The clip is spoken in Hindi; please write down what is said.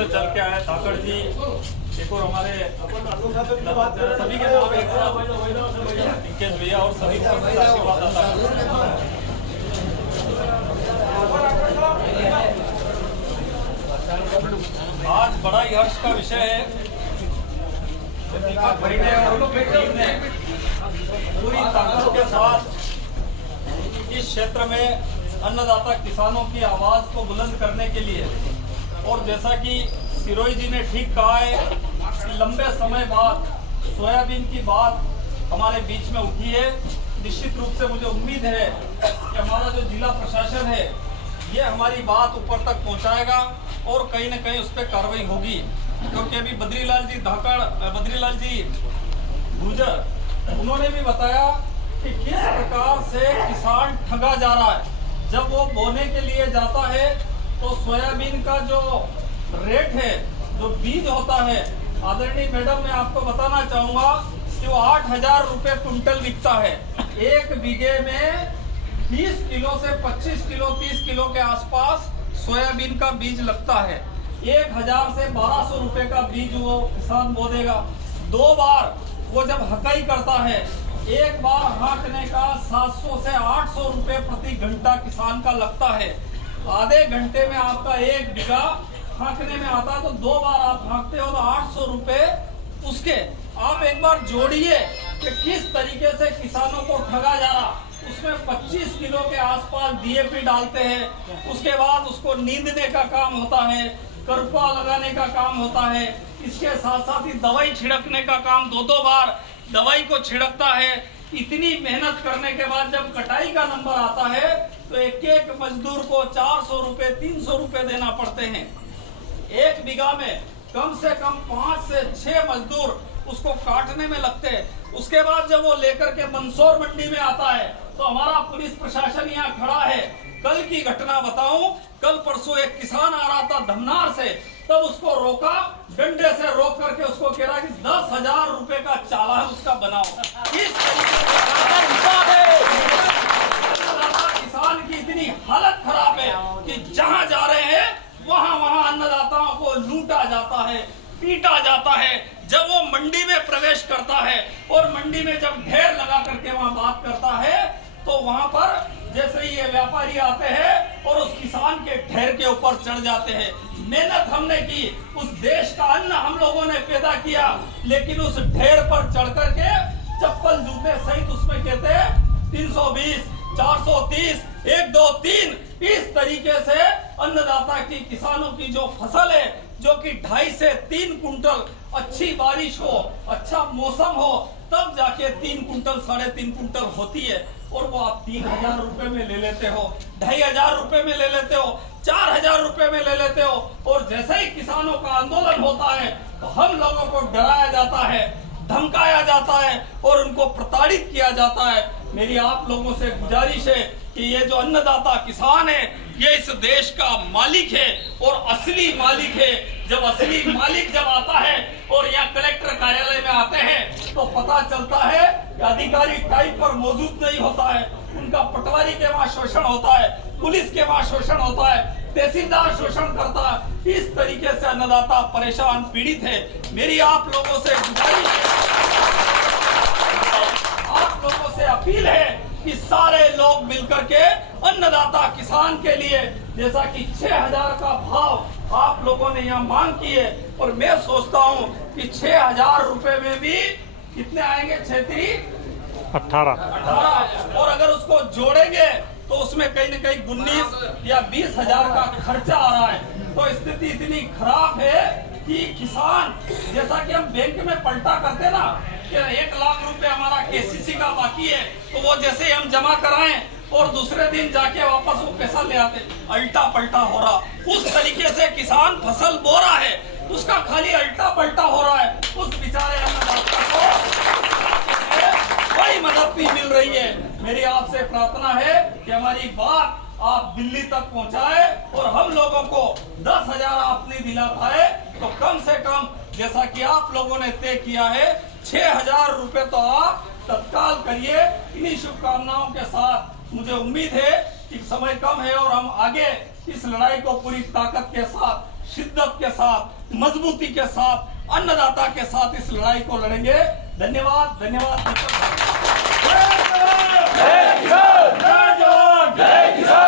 से चल के आए धाकड़ जी, एक और हमारे सभी के नाम एक साथ इंकेश भैया और सभी को आशीर्वाद आता है। आज बड़ा ही हर्ष का विषय है, दीपक भाई ने और उनकी टीम ने पूरी ताकत के साथ इस क्षेत्र में अन्नदाता किसानों की आवाज को बुलंद करने के लिए, और जैसा कि सिरोही जी ने ठीक कहा है कि लंबे समय बाद सोयाबीन की बात हमारे बीच में उठी है। निश्चित रूप से मुझे उम्मीद है कि हमारा जो जिला प्रशासन है ये हमारी बात ऊपर तक पहुंचाएगा और कहीं न कहीं उस पर कार्रवाई होगी, क्योंकि अभी बद्रीलाल जी गुजर उन्होंने भी बताया कि किस प्रकार से किसान ठगा जा रहा है। जब वो बोने के लिए जाता है तो सोयाबीन का जो रेट है, जो बीज होता है, आदरणीय मैडम मैं आपको बताना चाहूंगा कि वो 8,000 रुपए क्विंटल बिकता है। एक बीघे में 20 किलो से 25 किलो 30 किलो के आसपास सोयाबीन का बीज लगता है। 1,000 से 1,200 रुपए का बीज वो किसान बो देगा। 2 बार वो जब हकाई करता है, एक बार हाँकने का 700 से 800 रुपए प्रति घंटा किसान का लगता है। आधे घंटे में आपका 1 बीघा हाँकने में आता है, तो 2 बार आप हाँकते हो तो 800 रुपए उसके आप एक बार जोड़िए कि किस तरीके से किसानों को ठगा जा रहा। उसमें 25 किलो के आसपास डीएपी डालते हैं, उसके बाद उसको नींदने का काम होता है, करपा लगाने का काम होता है, इसके साथ साथ ही दवाई छिड़कने का काम 2-2 बार दवाई को छिड़कता है। इतनी मेहनत करने के बाद जब कटाई का नंबर आता है तो एक मजदूर को 400 रुपए 300 रुपए देना पड़ते हैं। 1 बीघा में कम से कम 5 से 6 मजदूर उसको काटने में लगते हैं। उसके बाद जब वो लेकर के मंदसौर मंडी में आता है तो हमारा पुलिस प्रशासन यहाँ खड़ा है। कल की घटना बताऊं, कल परसों एक किसान आ रहा था धमनार से, तब उसको रोका, डंडे से रोक करके उसको कह रहा कि 10,000 रुपए का चालान उसका बनाओ। इस तरीके से किसान की इतनी हालत खराब है कि जहाँ जा रहे हैं वहाँ अन्नदाताओं को लूटा जाता है, पीटा जाता है। जब वो मंडी में प्रवेश करता है और मंडी में जब ढेर लगा करके वहाँ बात करता है तो वहाँ पर जैसे ही ये व्यापारी आते हैं और उस किसान के ढेर के ऊपर चढ़ जाते हैं। मेहनत हमने की, उस देश का अन्न हम लोगों ने पैदा किया, लेकिन उस ढेर पर चढ़ करके चप्पल जूते सहित उसमें कहते हैं 320 430 1 2 3 इस तरीके से अन्नदाता की किसानों की जो फसल है, जो कि 2.5 से 3 कुंटल, अच्छी बारिश हो, अच्छा मौसम हो, तब जाके 3 कुंटल 3.5 कुंटल होती है, और वो आप 3,000 रुपए में ले लेते हो, 2,500 रुपए में ले लेते हो, 4,000 रुपए में ले लेते हो। और जैसे ही किसानों का आंदोलन होता है तो हम लोगों को डराया जाता है, धमकाया जाता है और उनको प्रताड़ित किया जाता है। मेरी आप लोगों से गुजारिश है कि ये जो अन्नदाता किसान है ये इस देश का मालिक है और असली मालिक है। जब असली मालिक जब आता है और यहाँ कलेक्टर कार्यालय में आते हैं तो पता चलता है कि अधिकारी टाइम पर मौजूद नहीं होता है, उनका पटवारी के वहाँ शोषण होता है, पुलिस के वहाँ शोषण होता है, तहसीलदार शोषण करता है। इस तरीके से अन्नदाता परेशान पीड़ित है। मेरी आप लोगों से गुजारिश है, आप लोगों से अपील है कि सारे लोग मिलकर के अन्नदाता किसान के लिए, जैसा कि 6,000 का भाव आप लोगों ने यहाँ मांग की है, और मैं सोचता हूँ कि 6,000 रुपए में भी कितने आएंगे, 18 और अगर उसको जोड़ेंगे तो उसमें कहीं न कहीं 19 या 20,000 का खर्चा आ रहा है। तो स्थिति इतनी खराब है कि किसान, जैसा कि हम बैंक में पलटा करते ना कि 1 लाख रुपए हमारा केसीसी का बाकी है, तो वो जैसे ही हम जमा कराएं और दूसरे दिन जाके वापस वो पैसा ले आते, अल्टा पलटा हो रहा। उस तरीके से किसान फसल बो रहा है, उसका खाली अल्टा पलटा हो रहा है। उस बेचारे अन्नदाता को कोई मदद नहीं मिल रही है। मेरी आपसे प्रार्थना है कि हमारी बात आप दिल्ली तक पहुंचाए और हम लोगों को 10,000 आप नहीं दिला पाए तो कम से कम, जैसा कि आप लोगों ने तय किया है, 6,000 रुपए तो आप तत्काल करिए। इन्हीं शुभकामनाओं के साथ मुझे उम्मीद है कि समय कम है और हम आगे इस लड़ाई को पूरी ताकत के साथ, शिद्दत के साथ, मजबूती के साथ, अन्नदाता के साथ इस लड़ाई को लड़ेंगे। धन्यवाद, धन्यवाद।